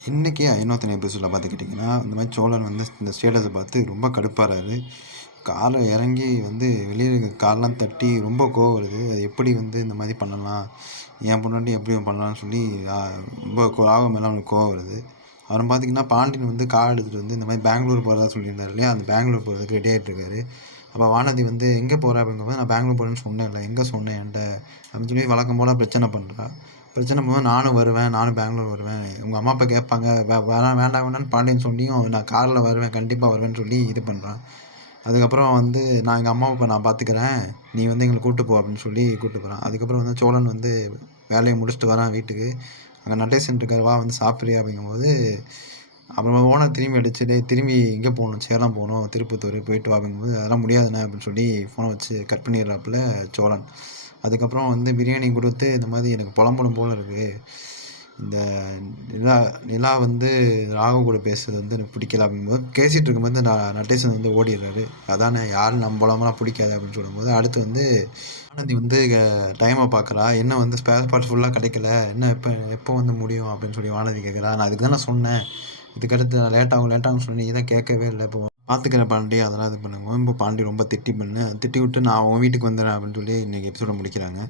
இன்னைக்கு இன்னொருத்தன் எபிசோட்ல பார்த்துக்கிட்டிங்கன்னா, இந்த மாரி சோழன் வந்து இந்த ஸ்டேட்டஸ பார்த்து ரொம்ப கடுப்பாறாரு. கார்ல இறங்கி வந்து வெளியில இருக்க கார்லாம் தட்டி ரொம்ப கோவம் வருது. அது எப்படி வந்து இந்த மாரி பண்ணலாம்? என் பொண்டாட்டி எப்படி பண்ணலாம்னு சொல்லி அ ரொம்ப ராகம் மேல அவனுக்கு கோவம் வருது. அப்புறம் பார்த்தீங்கன்னா, பாண்டியன் வந்து கார் எடுத்துட்டு வந்து இந்த மாரி பெங்களூர் போறதா சொல்லியிருந்தாரு இல்லையா? அந்த பெங்களூர் போறதுக்கு ரெடி ஆயிட்டு இருக்காரு. அப்ப வானதி வந்து "எங்கே போற?" அப்படிங்கும்போது, "நான் பெங்களூர் போறேன்னு சொன்னேன்ல, எங்க சொன்னேன் என்ட்ட?" அப்படின்னு சொல்லி வழக்கம் போல பிரச்சனை பண்றா. பிரச்சனை போது நானும் வருவேன், நானும் பெங்களூர் வருவேன். உங்க அம்மா, அப்பா கேட்பாங்க. வேணாம் வேண்டாம் வேண்டாம்ன்னு பாண்டியன் சொல்லியும், நான் கார்ல வருவேன், கண்டிப்பா வருவேன்னு சொல்லி இது பண்றான். அதுக்கப்புறம் வந்து, "நான் எங்க அம்மா, அப்பா நான் பார்த்துக்கிறேன். நீ வந்து எங்கள கூட்டு போ" அப்படின்னு சொல்லி கூட்டு போறான். அதுக்கப்புறம் வந்து சோழன் வந்து வேலைய முடிச்சுட்டு வரான் வீட்டுக்கு. அங்க நடேசன் இருக்காரு, "வா வந்து சாப்பிடுறியா?" அப்படிங்கும்போது, அப்புறமா ஓனர் திரும்பி அடிச்சு, "டேய் திரும்பி எங்கே போகணும்? சேலம் போகணும், திருப்பத்தூர் போயிட்டு வா" அப்படிங்கும்போது, "அதெல்லாம் முடியாதுண்ணே" அப்படின்னு சொல்லி ஃபோன வச்சு கட் பண்ணிடுறாப்புல சோழன். அதுக்கப்புறம் வந்து பிரியாணி குடுத்து, இந்த மாரி எனக்கு புலம்பணும் போல இருக்கு. இந்த நிலா நிலா வந்து ராகவ் கூட பேசுறது வந்து எனக்கு பிடிக்கல அப்படிங்கும்போது, பேசிட்டு இருக்கும்போது நடேசன் வந்து ஓடிடுறாரு. "அதானே யாரும் நம்ம புலம்புனா பிடிக்காது" அப்படின்னு சொல்லும்போது, அடுத்து வந்து ஆனந்தி வந்து டைம பார்க்குறா. என்ன வந்து ஸ்பேர் பார்ட்ஸ் ஃபுல்லா கிடைக்கல. என்ன எப்ப எப்போ வந்து முடியும் அப்படின்னு சொல்லி வானதி கேட்குறா. "நான் அதுக்கு தானே சொன்னேன். இதுக்கடுத்து நான் லேட் ஆகும்னு சொன்னேன். நீ தான் கேட்கவே இல்ல. இப்போ பார்த்துக்கிறேன் பாண்டி அதெல்லாம் இது பண்ணுங்க." இப்போ பாண்டி ரொம்ப திட்டி விட்டு, "நான் உன் வீட்டுக்கு வந்துடுறேன்" அப்படின்னு சொல்லி இன்னைக்கு எபிசோட முடிக்கிறாங்க.